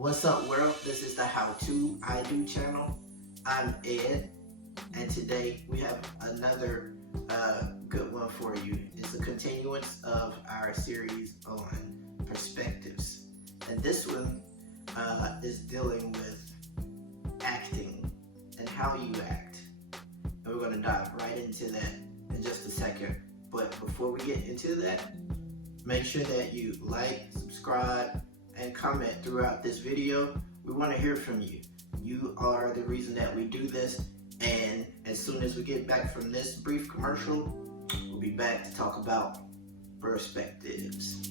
What's up, world? This is the How To I Do channel. I'm Ed, and today we have another good one for you. It's a continuance of our series on perspectives, and this one is dealing with acting and how you act. And we're going to dive right into that in just a second. But before we get into that, make sure that you like, subscribe, and comment throughout this video. We want to hear from you. You are the reason that we do this, and as soon as we get back from this brief commercial, we'll be back to talk about perspectives.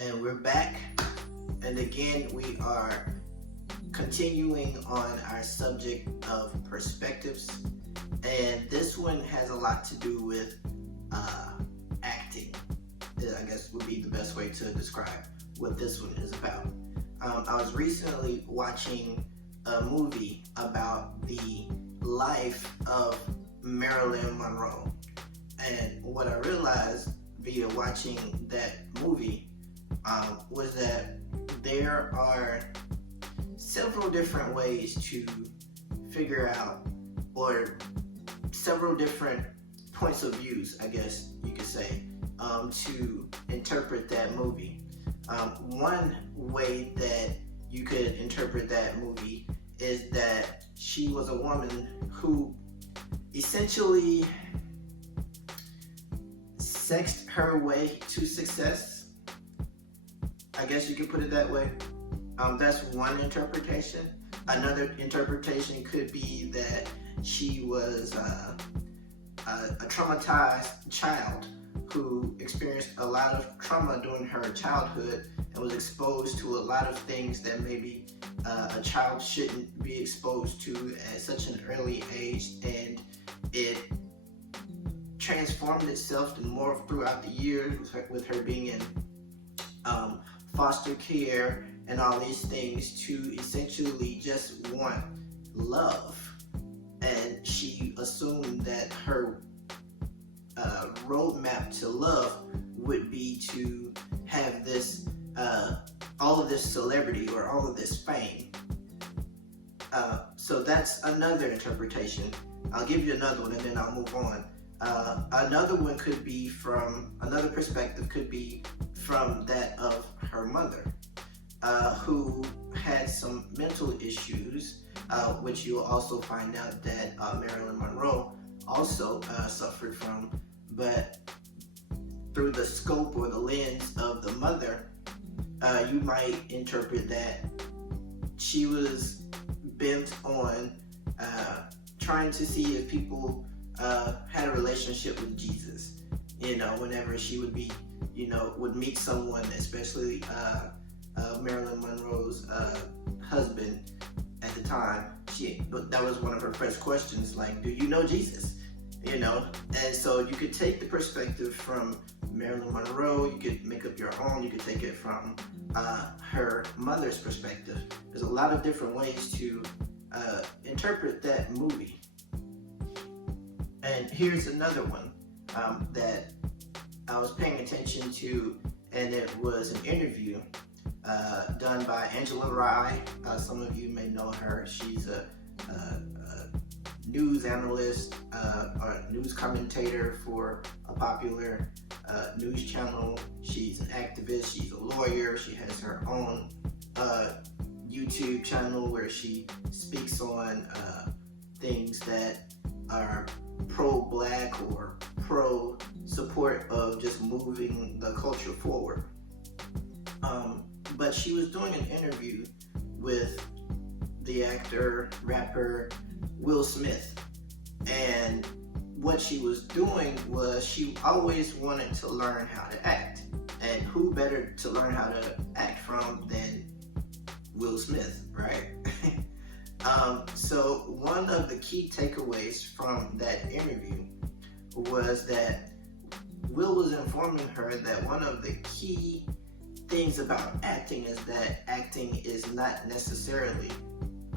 And we're back, and again we are continuing on our subject of perspectives, and this one has a lot to do with acting. I guess would be the best way to describe what this one is about. I was recently watching a movie about the life of Marilyn Monroe, and what I realized via watching that movie was that there are several different ways to figure out, or several different points of views, I guess you could say, to interpret that movie. One way that you could interpret that movie is that she was a woman who essentially sexed her way to success. I guess you could put it that way. That's one interpretation. Another interpretation could be that she was a traumatized child who experienced a lot of trauma during her childhood and was exposed to a lot of things that maybe a child shouldn't be exposed to at such an early age, and it transformed itself and morphed throughout the years with her being in foster care and all these things to essentially just want love. And she assumed that her roadmap to love would be to have this all of this celebrity or all of this fame. So that's another interpretation. I'll give you another one and then I'll move on. Another one could be from another perspective, could be from that of her mother, who had some mental issues, which you'll also find out that Marilyn Monroe also suffered from. But through the scope or the lens of the mother, you might interpret that she was bent on trying to see if people had a relationship with Jesus. You know, whenever she would be, would meet someone, especially Marilyn Monroe's husband at the time, that was one of her first questions, like, do you know Jesus? And so you could take the perspective from Marilyn Monroe, you could make up your own, you could take it from her mother's perspective. There's a lot of different ways to interpret that movie. And here's another one that I was paying attention to, and it was an interview done by Angela Rye. Some of you may know her. She's a news analyst or news commentator for a popular news channel. She's an activist, she's a lawyer, she has her own YouTube channel where she speaks on things that are pro-black or pro-support of just moving the culture forward. But she was doing an interview with the actor, rapper Will Smith, and what she was doing was she always wanted to learn how to act, and who better to learn how to act from than Will Smith, right? So one of the key takeaways from that interview was that Will was informing her that one of the key things about acting is that acting is not necessarily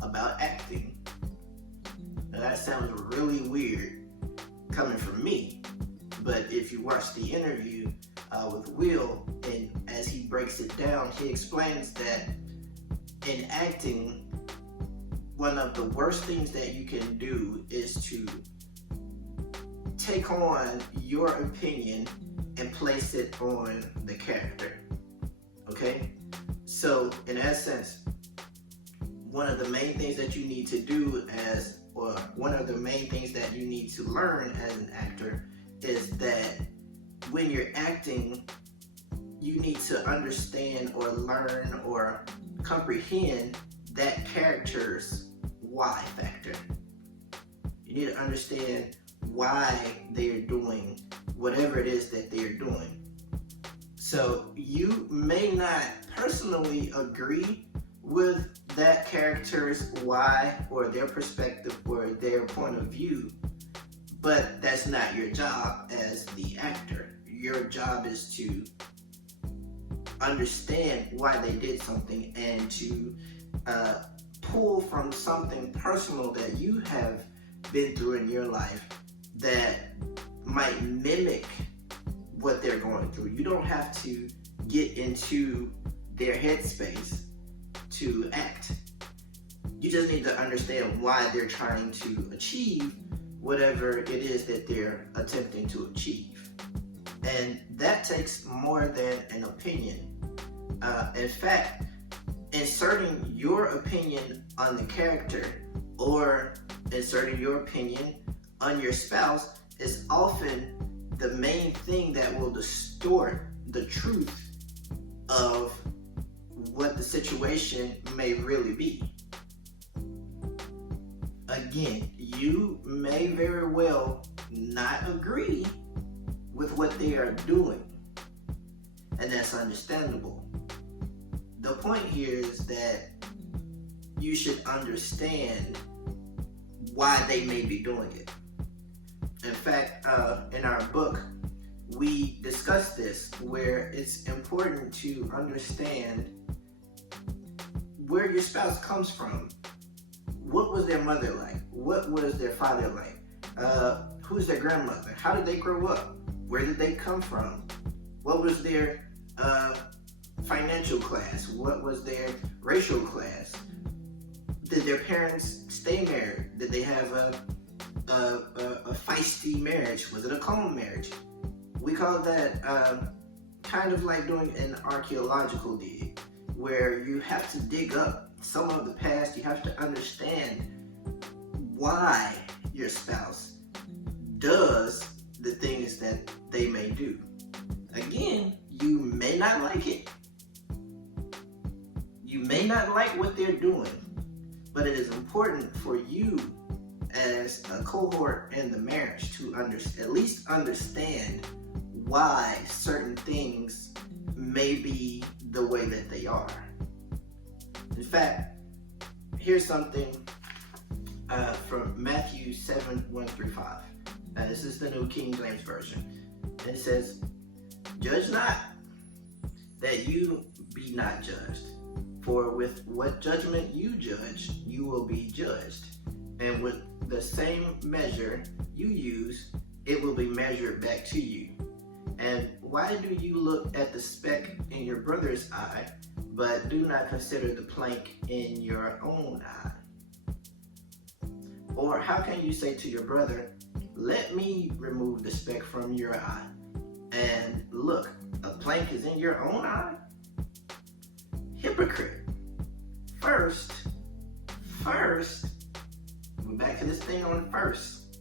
about acting. Now that sounds really weird coming from me, but if you watch the interview with Will, and as he breaks it down, he explains that in acting, one of the worst things that you can do is to take on your opinion and place it on the character. Okay? So, in essence, one of the main things that you need to do one of the main things that you need to learn as an actor is that when you're acting, you need to understand or learn or comprehend that character's why factor. You need to understand why they're doing whatever it is that they're doing. So you may not personally agree with that character's why or their perspective or their point of view, but that's not your job as the actor. Your job is to understand why they did something and to pull from something personal that you have been through in your life that might mimic what they're going through. You don't have to get into their headspace to act. You just need to understand why they're trying to achieve whatever it is that they're attempting to achieve. And that takes more than an opinion. In fact, inserting your opinion on the character or inserting your opinion on your spouse is often the main thing that will distort the truth of what the situation may really be. Again, you may very well not agree with what they are doing, and that's understandable. The point here is that you should understand why they may be doing it. In fact, in our book, we discuss this, where it's important to understand where your spouse comes from. What was their mother like? What was their father like? Who's their grandmother? How did they grow up? Where did they come from? What was their financial class? What was their racial class? Did their parents stay married? Did they have a feisty marriage? Was it a calm marriage? We call that kind of like doing an archaeological dig, where you have to dig up some of the past. You have to understand why your spouse does the things that they may do. Again, you may not like it. You may not like what they're doing, but it is important for you as a cohort in the marriage to at least understand why certain things may be the way that they are. In fact, here's something from Matthew 7:1-5. Now, this is the New King James Version. And it says, "Judge not, that you be not judged. For with what judgment you judge, you will be judged. And with the same measure you use, it will be measured back to you. And why do you look at the speck in your brother's eye, but do not consider the plank in your own eye? Or how can you say to your brother, let me remove the speck from your eye, and look, a plank is in your own eye? Hypocrite. First, we're back to this thing on first.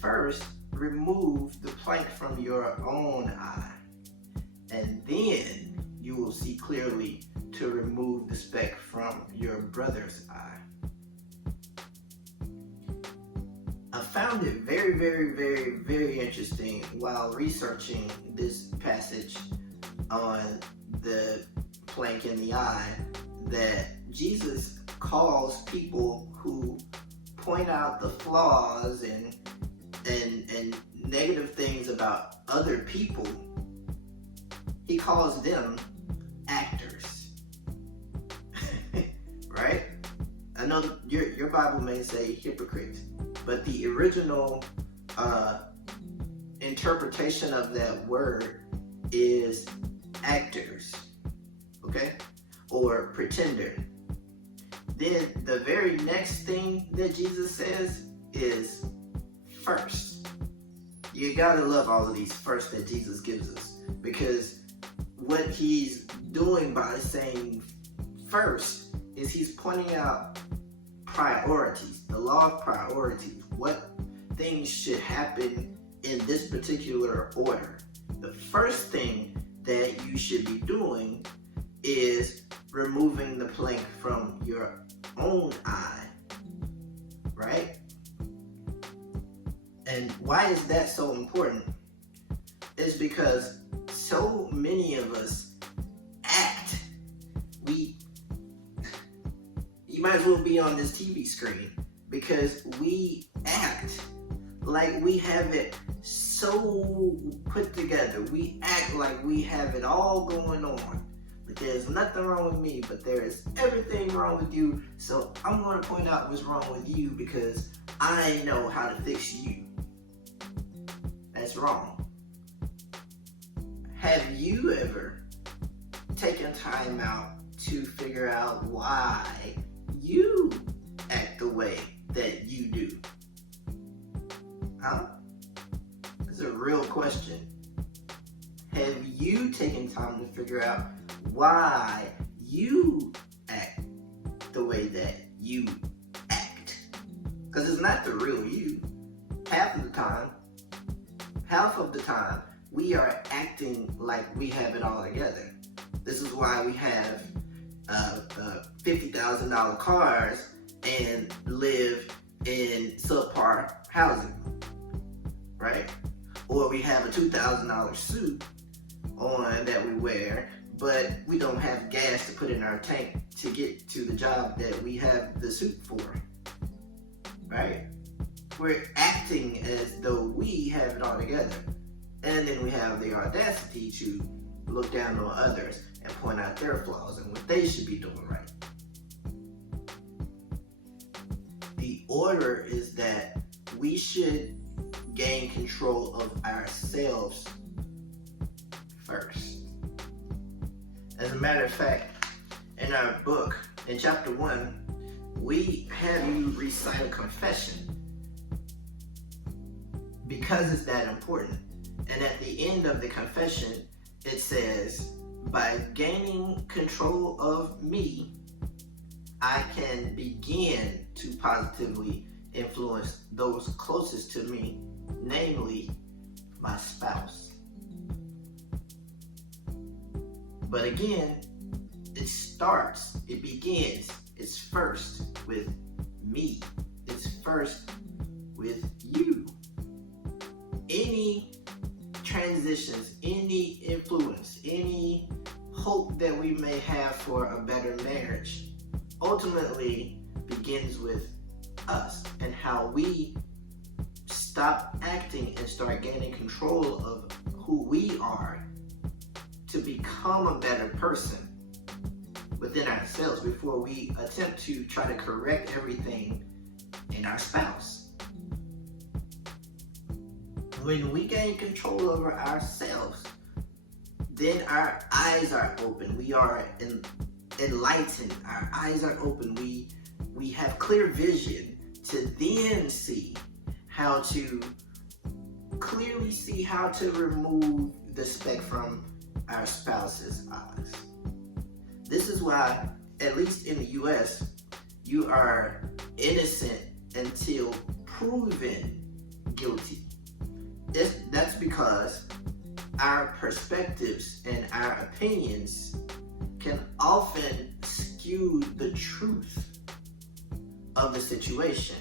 First, remove the plank from your own eye, and then you will see clearly to remove the speck from your brother's eye." I found it very, very, very, very interesting while researching this passage on the plank in the eye that Jesus calls people who point out the flaws and negative things about other people. He calls them actors. Right? I know your Bible may say hypocrites, but the original interpretation of that word is actors, okay? Or pretender. Then the very next thing that Jesus says is first. You gotta love all of these first that Jesus gives us, because what he's doing by saying first is he's pointing out priorities, the law of priorities, what things should happen in this particular order. The first thing that you should be doing is removing the plank from your own eye, right? And why is that so important? It's because so many of us act. You might as well be on this TV screen, because we act like we have it so put together. We act like we have it all going on. But there's nothing wrong with me, but there is everything wrong with you. So I'm going to point out what's wrong with you because I know how to fix you. That's wrong. Have you ever taken time out to figure out why you act the way that you do? Huh? That's a real question. Have you taken time to figure out why you act the way that you act? Because it's not the real you. Half of the time, we are acting like we have it all together. This is why we have $50,000 cars and live in subpar housing, right? Or we have a $2,000 suit on that we wear, but we don't have gas to put in our tank to get to the job that we have the suit for, right? We're acting as though we have it all together. And then we have the audacity to look down on others and point out their flaws and what they should be doing right. The order is that we should gain control of ourselves first. As a matter of fact, in our book, in chapter 1, we have you recite a confession because it's that important. And at the end of the confession, it says, by gaining control of me, I can begin to positively influence those closest to me, namely my spouse. But again, it begins, it's first with me. It's first with you. Any transitions, any influence, any hope that we may have for a better marriage ultimately begins with us and how we stop acting and start gaining control of who we are to become a better person within ourselves before we attempt to try to correct everything in our spouse. When we gain control over ourselves, then our eyes are open. We are enlightened. Our eyes are open. We have clear vision to then see how to clearly see how to remove the speck from our spouse's eyes. This is why, at least in the US, you are innocent until proven guilty. That's because our perspectives and our opinions can often skew the truth of the situation.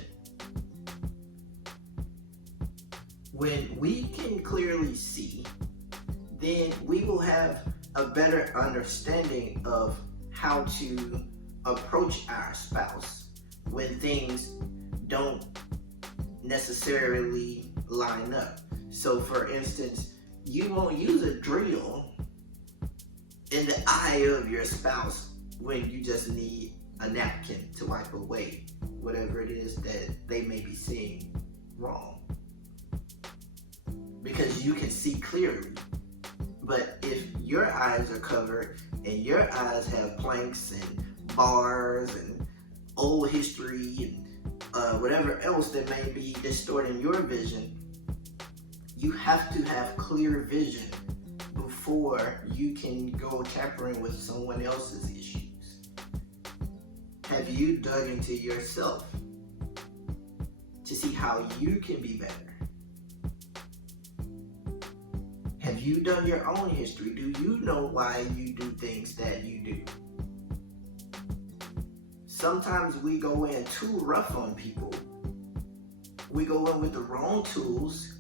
When we can clearly see, then we will have a better understanding of how to approach our spouse when things don't necessarily line up. So for instance, you won't use a drill in the eye of your spouse when you just need a napkin to wipe away whatever it is that they may be seeing wrong. Because you can see clearly. But if your eyes are covered and your eyes have planks and bars and old history and whatever else that may be distorting your vision, you have to have clear vision before you can go tampering with someone else's issues. Have you dug into yourself to see how you can be better? Have you done your own history? Do you know why you do things that you do? Sometimes we go in too rough on people. We go in with the wrong tools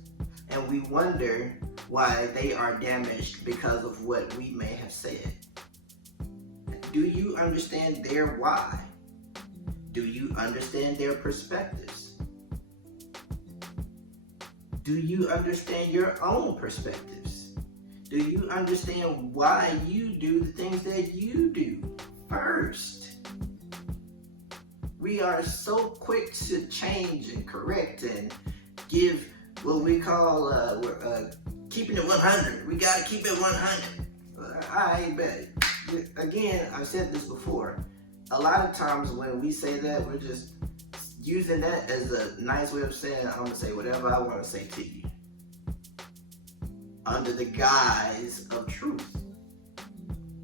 and we wonder why they are damaged because of what we may have said. Do you understand their why? Do you understand their perspectives? Do you understand your own perspectives? Do you understand why you do the things that you do first? We are so quick to change and correct and give what we call keeping it 100. We got to keep it 100. I bet. Again, I've said this before. A lot of times when we say that, we're just using that as a nice way of saying, I'm going to say whatever I want to say to you, under the guise of truth.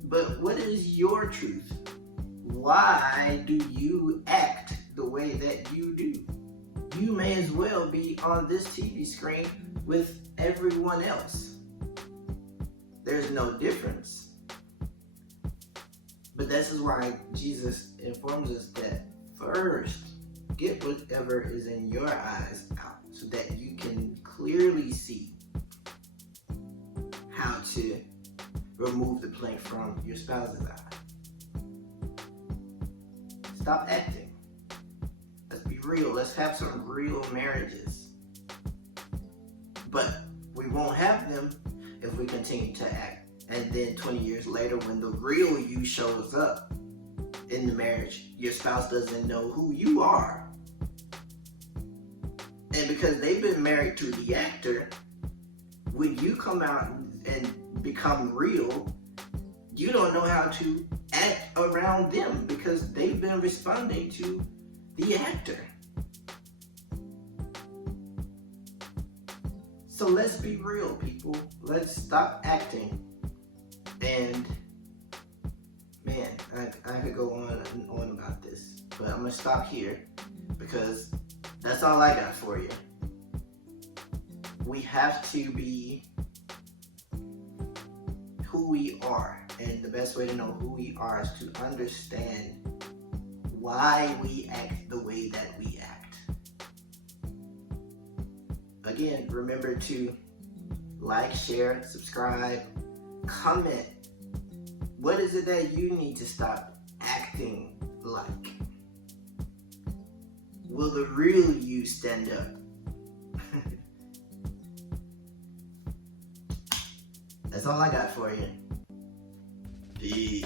But what is your truth? Why do you act the way that you do? You may as well be on this TV screen with everyone else. There's no difference. But this is why Jesus informs us that first, get whatever is in your eyes out so that you can clearly see how to remove the plank from your spouse's eye. Stop acting. Let's be real. Let's have some real marriages. But we won't have them if we continue to act. And then 20 years later, when the real you shows up in the marriage, your spouse doesn't know who you are. And because they've been married to the actor, when you come out and become real, you don't know how to act around them because they've been responding to the actor. So let's be real, people. Let's stop acting. And man, I could go on and on about this, but I'm gonna stop here because that's all I got for you. We have to be who we are, and the best way to know who we are is to understand why we act the way that we act. Again, remember to like, share, subscribe, comment. What is it that you need to stop acting like? Will the real you stand up? That's all I got for you. Peace.